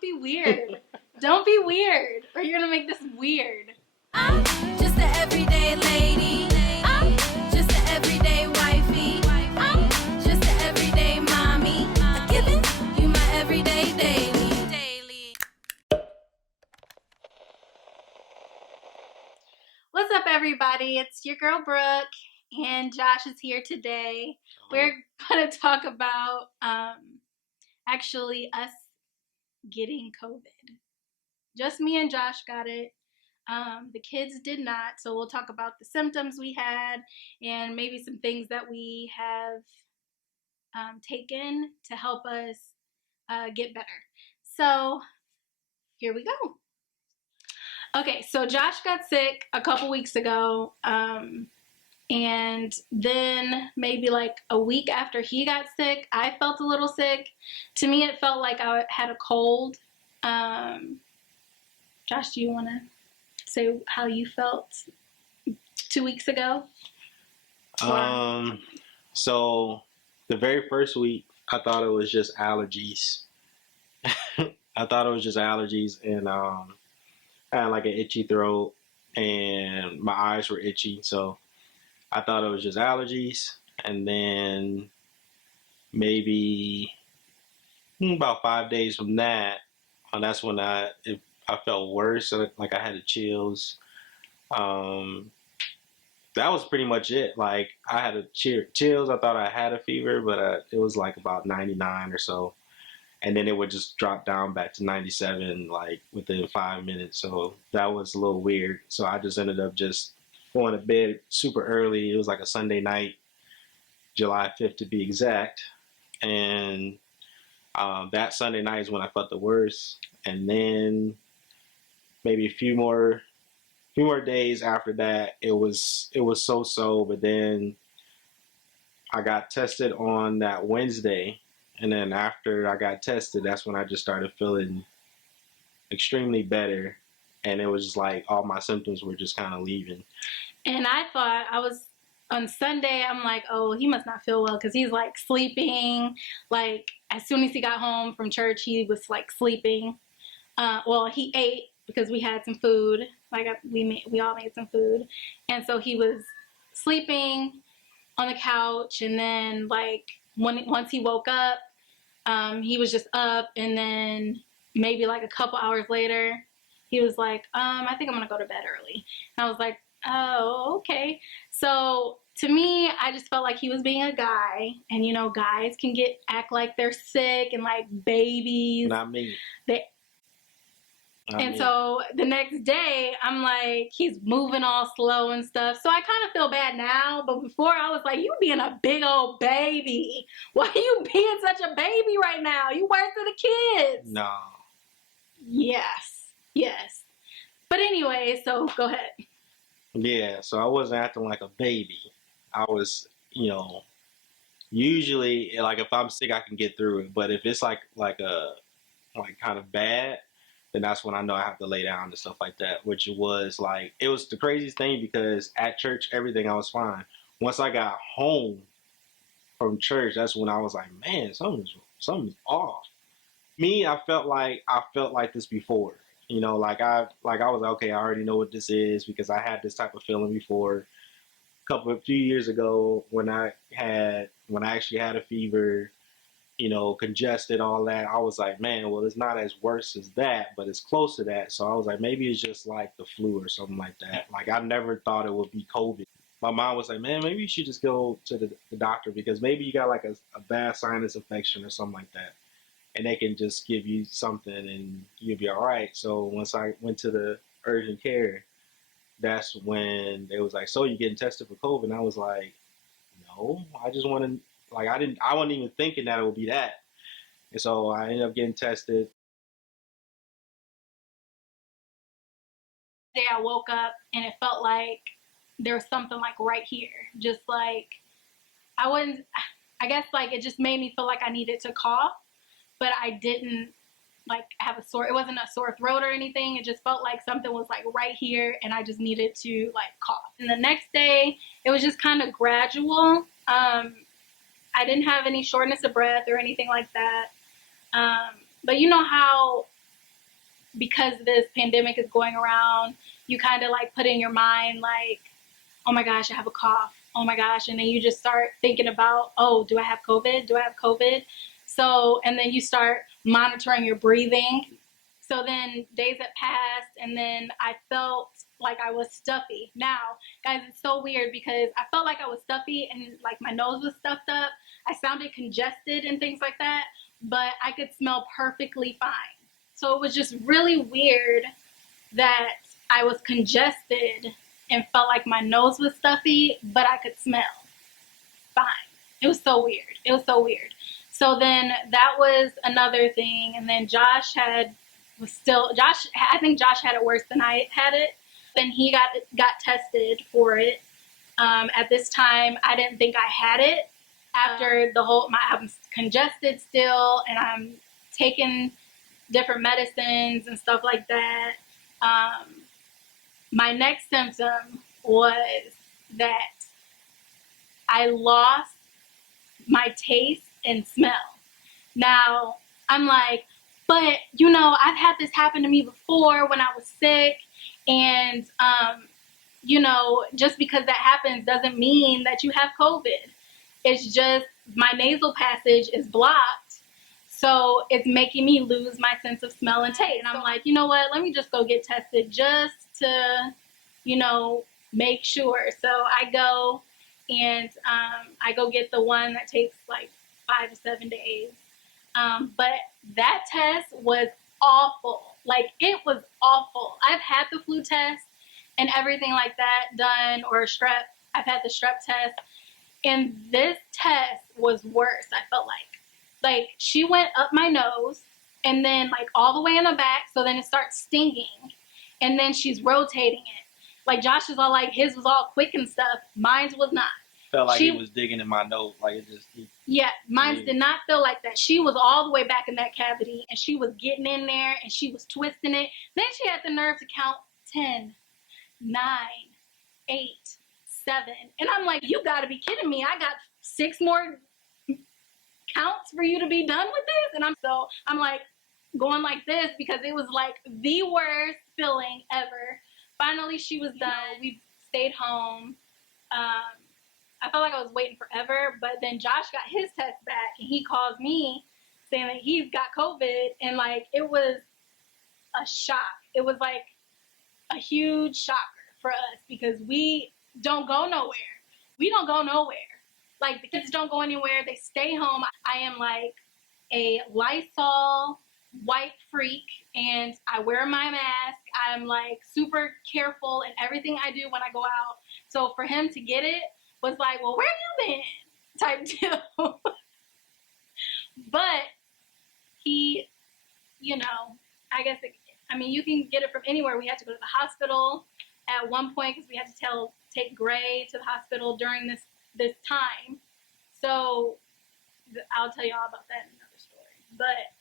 Don't be weird. Don't be weird, or you're gonna make this weird. I'm just an everyday lady. I'm just an everyday wifey. I'm just an everyday mommy. I'm giving you my everyday daily. What's up, everybody? It's your girl Brooke, and Josh is here today. We're gonna talk about actually us getting COVID. Just me and Josh got it. The kids did not, so we'll talk about the symptoms we had and maybe some things that we have taken to help us get better. So here we go. Okay, so Josh got sick a couple weeks ago, and then maybe like a week after he got sick, I felt a little sick. To me, it felt like I had a cold. Josh, do you want to say how you felt 2 weeks ago? So the very first week, I thought it was just allergies. I thought it was just allergies, and I had like an itchy throat, and my eyes were itchy. So I thought it was just allergies, and then maybe about 5 days from that, that's when I felt worse. Like I had the chills. That was pretty much it. Like I had a chills. I thought I had a fever, but it was like about 99 or so, and then it would just drop down back to 97 like within 5 minutes. So that was a little weird. So I just ended up just going to bed super early. It was like a Sunday night, July 5th to be exact, and that Sunday night is when I felt the worst. And then maybe a few more days after that, it was so. But then I got tested on that Wednesday, and then after I got tested, that's when I just started feeling extremely better, and it was just like all my symptoms were just kind of leaving. And I thought on Sunday, I'm like, oh, he must not feel well because he's like sleeping. Like as soon as he got home from church, he was like sleeping. Well, he ate because we had some food. Like we all made some food, and so he was sleeping on the couch. And then like once he woke up, he was just up. And then maybe like a couple hours later, he was like, I think I'm gonna go to bed early. And I was like, oh, okay. So to me, I just felt like he was being a guy, and you know, guys can act like they're sick and like babies. Not me. So the next day, I'm like, he's moving all slow and stuff. So I kind of feel bad now, but before I was like, you being a big old baby. Why are you being such a baby right now? You worse than the kids. No. Yes. But anyway, so go ahead. Yeah, so I wasn't acting like a baby. I was, usually like if I'm sick, I can get through it. But if it's like kind of bad, then that's when I know I have to lay down and stuff like that. Which was the craziest thing, because at church, everything I was fine. Once I got home from church, that's when I was like, man, something's off. Me, I felt like this before. Like I was like, okay, I already know what this is because I had this type of feeling before. A few years ago when I actually had a fever, congested, all that, I was like, man, well, it's not as worse as that, but it's close to that. So I was like, maybe it's just like the flu or something like that. Like I never thought it would be COVID. My mom was like, man, maybe you should just go to the doctor because maybe you got like a bad sinus infection or something like that. And they can just give you something and you'll be all right. So once I went to the urgent care, that's when they was like, so you getting tested for COVID? And I was like, no, I just want to, I wasn't even thinking that it would be that. And so I ended up getting tested. Day I woke up and it felt like there was something like right here. Just like, I guess like it just made me feel like I needed to cough, but I didn't like have it wasn't a sore throat or anything. It just felt like something was like right here and I just needed to like cough. And the next day it was just kind of gradual. I didn't have any shortness of breath or anything like that. But you know how because this pandemic is going around, you kind of like put in your mind like, oh my gosh, I have a cough. Oh my gosh. And then you just start thinking about, oh, do I have COVID? Do I have COVID? So, and then you start monitoring your breathing. So then days had passed, and then I felt like I was stuffy. Now, guys, it's so weird because I felt like I was stuffy and like my nose was stuffed up. I sounded congested and things like that, but I could smell perfectly fine. So it was just really weird that I was congested and felt like my nose was stuffy, but I could smell fine. It was so weird. It was so weird. So then that was another thing. And then I think Josh had it worse than I had it. Then he got tested for it. At this time, I didn't think I had it. After I'm congested still, and I'm taking different medicines and stuff like that. My next symptom was that I lost my taste and smell. Now, I'm like, but I've had this happen to me before when I was sick, and just because that happens doesn't mean that you have COVID. It's just my nasal passage is blocked, so it's making me lose my sense of smell and taste. And I'm like, you know what? Let me just go get tested just to, make sure. So I go and I go get the one that takes like 5 to 7 days. But that test was awful. Like, it was awful. I've had the flu test and everything like that done, or strep. I've had the strep test. And this test was worse, I felt like. Like, she went up my nose and then like all the way in the back, so then it starts stinging. And then she's rotating it. Like, Josh is all like, his was all quick and stuff. Mine's was not. Felt like he was digging in my nose, like it just. Mine did not feel like that. She was all the way back in that cavity, and she was getting in there, and she was twisting it. Then she had the nerve to count 10, 9, 8, 7, and I'm like, you got to be kidding me! I got 6 more counts for you to be done with this, and I'm like going like this because it was like the worst feeling ever. Finally, she was done. We stayed home. I felt like I was waiting forever, but then Josh got his test back, and he calls me saying that he's got COVID, and like, it was a shock. It was like a huge shocker for us because we don't go nowhere. We don't go nowhere. Like, the kids don't go anywhere. They stay home. I am like a Lysol white freak, and I wear my mask. I'm like super careful in everything I do when I go out. So for him to get it was like, well, where you been? Type deal. But he, I guess, you can get it from anywhere. We had to go to the hospital at one point because we had to take Gray to the hospital during this time. So I'll tell you all about that in another story. But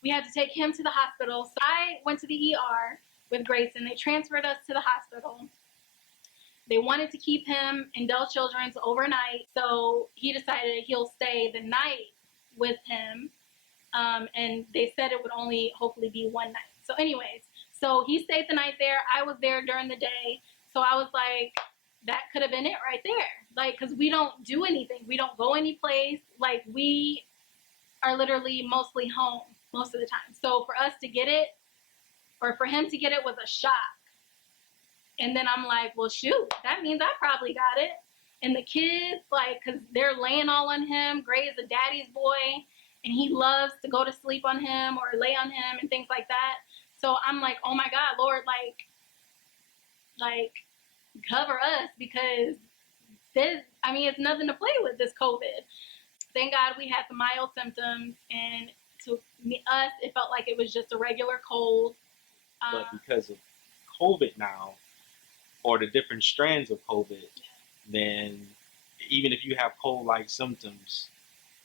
we had to take him to the hospital. So I went to the ER with Grayson. They transferred us to the hospital. They wanted to keep him in Del Children's overnight, so he decided he'll stay the night with him, and they said it would only hopefully be one night. So anyways, so he stayed the night there. I was there during the day, so I was like, that could have been it right there. Like, because we don't do anything. We don't go anyplace. Like, we are literally mostly home most of the time. So for us to get it, or for him to get it, was a shock. And then I'm like, well, shoot, that means I probably got it. And the kids, like, because they're laying all on him. Gray is a daddy's boy, and he loves to go to sleep on him or lay on him and things like that. So I'm like, oh my God, Lord, like cover us, because this, it's nothing to play with, this COVID. Thank God we had the mild symptoms, and to us, it felt like it was just a regular cold. But because of COVID now, or the different strands of COVID, then even if you have cold-like symptoms,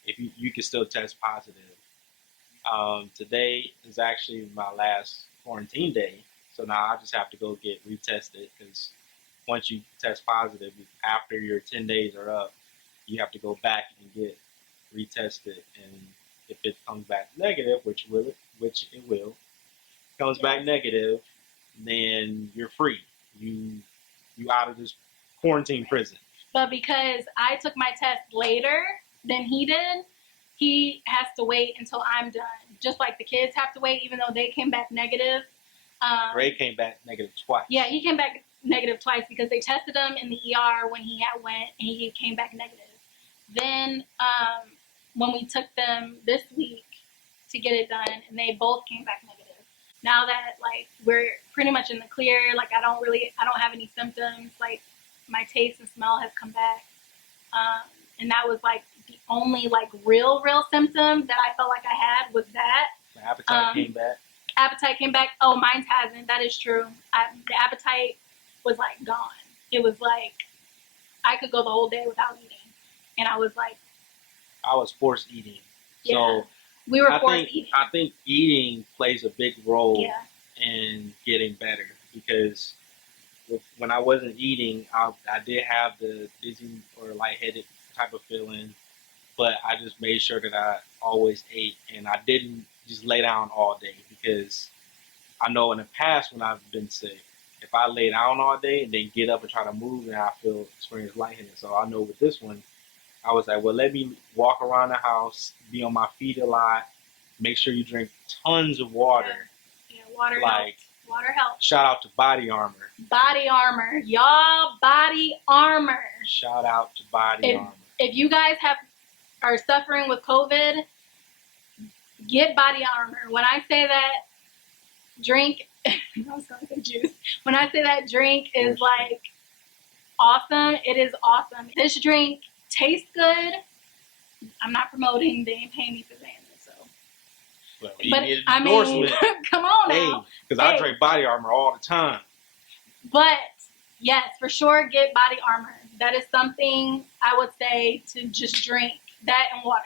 if you can still test positive. Today is actually my last quarantine day, so now I just have to go get retested, because once you test positive, after your 10 days are up, you have to go back and get retested, and if it comes back negative, which it will, comes back negative, then you're free. You out of this quarantine prison. But because I took my test later than he did, he has to wait until I'm done. Just like the kids have to wait, even though they came back negative. Ray came back negative twice. Yeah, he came back negative twice because they tested him in the ER when he had went, and he came back negative. Then when we took them this week to get it done, and they both came back negative. Now that like we're pretty much in the clear, like I don't have any symptoms. Like my taste and smell has come back, and that was like the only like real symptom that I felt like I had was that. My appetite came back. Appetite came back. Oh, mine hasn't. That is true. The appetite was like gone. It was like I could go the whole day without eating, and I was like, I was forced eating. yeah, So we were forced eating. I think eating plays a big role Yeah. in getting better because when I wasn't eating, I did have the dizzy or lightheaded type of feeling, but I just made sure that I always ate and I didn't just lay down all day because I know in the past when I've been sick, if I lay down all day and then get up and try to move, then I experience lightheadedness. So I know with this one, I was like, well, let me walk around the house, be on my feet a lot, make sure you drink tons of water. Yeah, water Like, helps. Water helps. Shout out to BodyArmor. BodyArmor, y'all. BodyArmor. Shout out to BodyArmor. If you guys are suffering with COVID, get BodyArmor. When I say that drink, I was going to say juice. When I say that drink is like awesome, it is awesome. This drink tastes good. I'm not promoting. They ain't paying me for saying this, so. Well, But I mean, come on now. Because I drink BodyArmor all the time. But yes, for sure, get BodyArmor. That is something I would say to just drink that and water.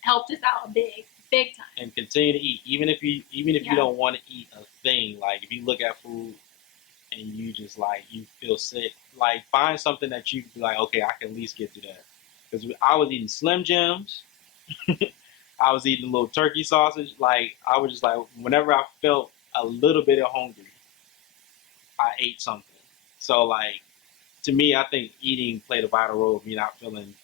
Helped us out big time. And continue to eat, even if you don't want to eat a thing. Like if you look at food and you just like you feel sick, like find something that you can be like, okay, I can at least get through that. Because I was eating Slim Jims, I was eating a little turkey sausage. Like I was just like, whenever I felt a little bit of hungry, I ate something. So like to me, I think eating played a vital role of me not feeling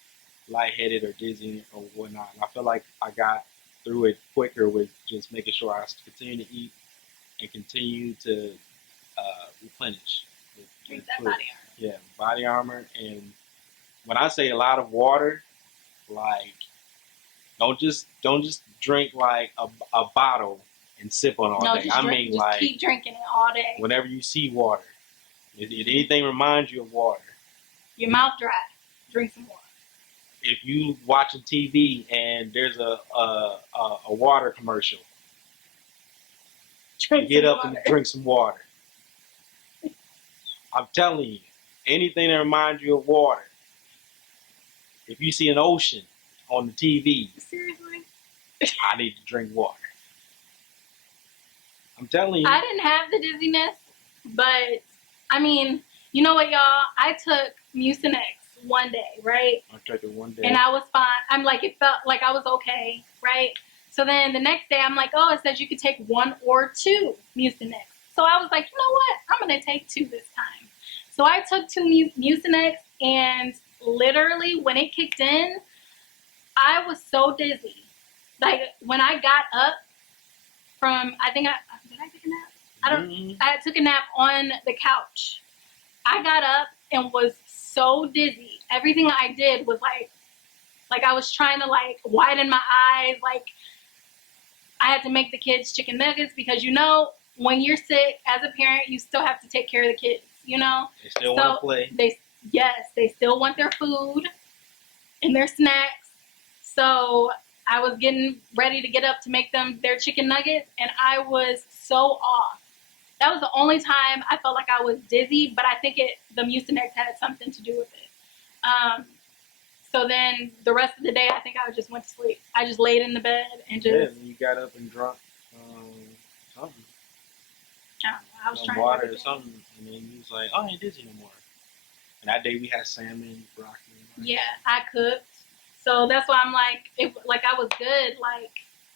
lightheaded or dizzy or whatnot. And I feel like I got through it quicker with just making sure I continue to eat and continue to replenish. Drink that BodyArmor. Yeah, BodyArmor. And when I say a lot of water, like don't just drink like a bottle and sip on all day. I mean, like keep drinking it all day. Whenever you see water, if anything reminds you of water, your mouth dry, drink some water. If you watching TV and there's a water commercial, get up and drink some water. I'm telling you, anything that reminds you of water. If you see an ocean on the TV, seriously, I need to drink water. I'm telling you. I didn't have the dizziness, but I mean, you know what, y'all? I took Mucinex one day, right? I took it one day. And I was fine. I'm like, it felt like I was okay, right? So then the next day, I'm like, oh, it says you could take 1 or 2 Mucinex. So I was like, you know what? I'm going to take 2 this time. So I took 2 Mucinex, and literally when it kicked in, I was so dizzy. Like when I got up from, did I take a nap? I took a nap on the couch. I got up and was so dizzy. Everything I did was like I was trying to like widen my eyes. Like I had to make the kids chicken nuggets because when you're sick as a parent, you still have to take care of the kids. They still want to play. They still want their food and their snacks. So I was getting ready to get up to make them their chicken nuggets, and I was so off. That was the only time I felt like I was dizzy, but I think the Mucinex had something to do with it. So then the rest of the day, I think I just went to sleep. I just laid in the bed and just... Yeah, and you got up and drunk something. I don't know. I was trying water or something, and then you was like, oh, I ain't dizzy no more. And that day we had salmon, broccoli. Yeah, I cooked. So that's why I'm like, I was good, like...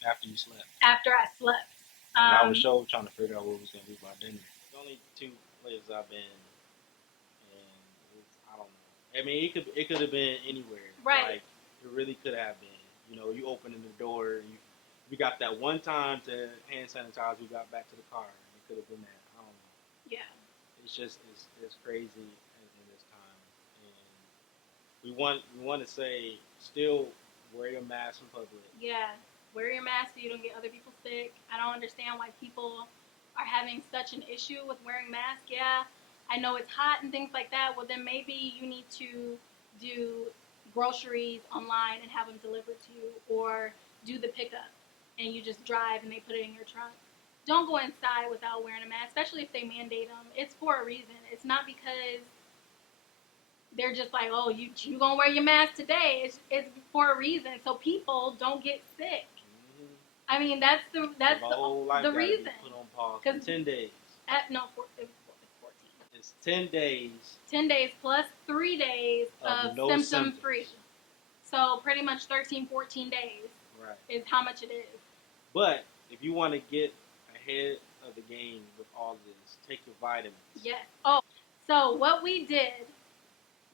After you slept. After I slept. And I was trying to figure out what was gonna be my dinner. The only two places I've been, and I don't know. I mean, it could have been anywhere. Right. Like it really could have been. You know, you opening the door, we got that one time to hand sanitize. We got back to the car. It could have been that. I don't know. Yeah. It's just it's crazy in this time, and we want to say still wear your mask in public. Yeah. Wear your mask so you don't get other people sick. I don't understand why people are having such an issue with wearing masks. Yeah, I know it's hot and things like that. Well, then maybe you need to do groceries online and have them delivered to you, or do the pickup and you just drive and they put it in your trunk. Don't go inside without wearing a mask, especially if they mandate them. It's for a reason. It's not because they're just like, oh, you gonna wear your mask today. It's for a reason, so people don't get sick. Mm-hmm. I mean, that's my whole life the gotta reason. Be put on pause for 10 days. No, it's 14. It's 10 days. 10 days plus 3 days of no symptom free. So pretty much 13, 14 days. Right. Is how much it is. But if you want to get ahead of the game with all this, take your vitamins. Yes. Oh, so what we did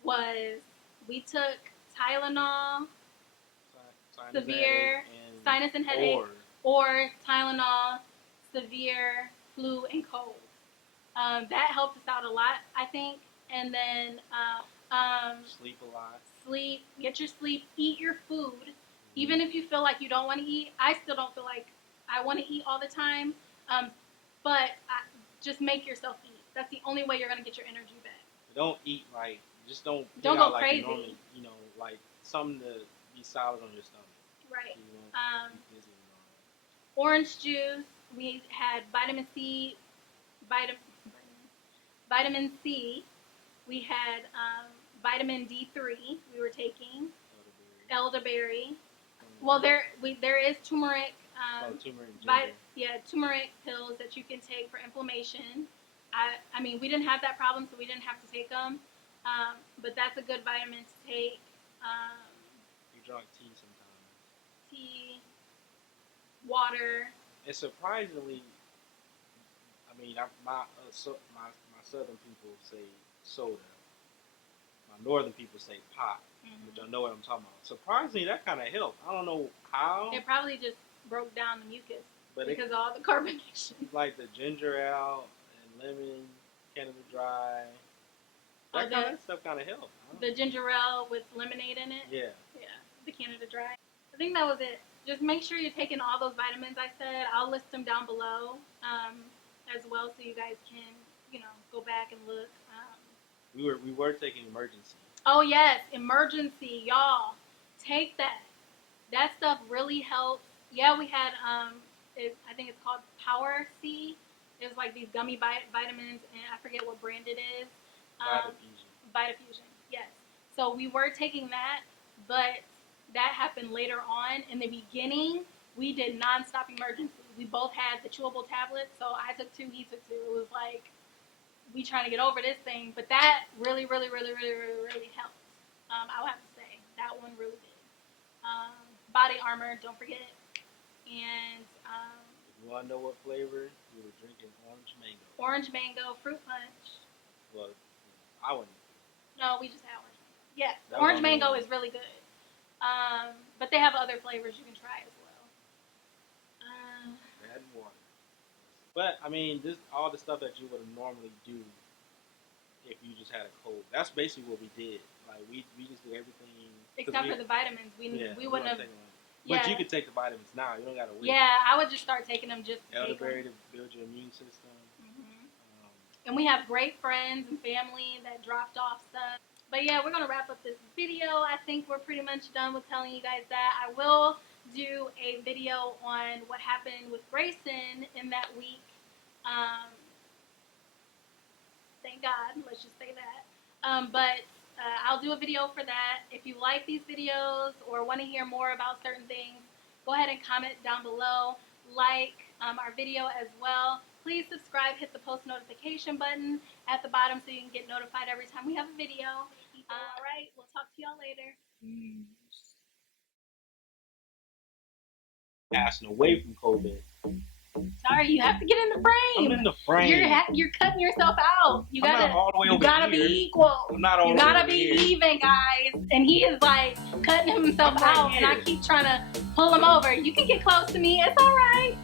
was we took Tylenol, severe sinus and headache, or Tylenol, severe flu and cold. That helped us out a lot, I think. And then sleep a lot. Sleep, get your sleep, eat your food. Mm-hmm. Even if you feel like you don't want to eat, I still don't feel like I want to eat all the time. But just make yourself eat. That's the only way you're gonna get your energy back. Don't eat like, just don't go like crazy. Normally, like something to be solid on your stomach. Right. Orange juice. We had vitamin C, vitamin C. We had vitamin D3. We were taking elderberry. Well, there is turmeric. Turmeric pills that you can take for inflammation. I mean, we didn't have that problem, so we didn't have to take them. But that's a good vitamin to take. You drink tea sometimes. Tea, water. And surprisingly, I mean, my southern people say soda. My northern people say pop, which I know what I'm talking about. Surprisingly, that kind of helped. I don't know how. It probably just broke down the mucus because of all the carbonation. Like the ginger ale and lemon, Canada Dry. That kind of stuff kind of helped. The ginger ale with lemonade in it? Yeah. Yeah, the Canada Dry. I think that was it. Just make sure you're taking all those vitamins I said. I'll list them down below as well, so you guys can, go back and look. We were taking Emergen-C. Oh yes, Emergen-C, y'all. Take that. That stuff really helps. Yeah, we had I think it's called Power C. It was like these gummy vitamins, and I forget what brand it is. Vitafusion. Yes. So we were taking that, but that happened later on. In the beginning, we did nonstop Emergen-C. We both had the chewable tablets, so I took 2, he took 2. It was like we trying to get over this thing, but that really, really, really, really, really, really helped. I would have to say that one really did. BodyArmor, don't forget. And if you want to know what flavor, we were drinking orange mango. Orange mango fruit punch. Well, I wouldn't. No, we just had orange mango. Yeah, orange mango is really good. But they have other flavors you can try as well. Bad water. But I mean, all the stuff that you would normally do if you just had a cold. That's basically what we did. Like we just did everything except for the vitamins. We wouldn't have. But you could take the vitamins now. You don't gotta wait. Yeah, I would just start taking them just to Elderberry to build your immune system. Mm-hmm. And we have great friends and family that dropped off stuff. But yeah, we're gonna wrap up this video. I think we're pretty much done with telling you guys that. I will do a video on what happened with Grayson in that week. Thank God, let's just say that. But I'll do a video for that. If you like these videos or want to hear more about certain things, go ahead and comment down below. Like our video as well. Please subscribe, hit the post notification button at the bottom so you can get notified every time we have a video. All right, we'll talk to y'all later. Passing away from COVID. Talk All right, you have to get in the frame. I'm in the frame. You're cutting yourself out. You I'm gotta, not all the way you over gotta here. be equal. I'm not all You the way gotta over be here. even, guys. And he is like cutting himself I'm right out, and I here. keep trying to pull him over. You can get close to me. It's all right.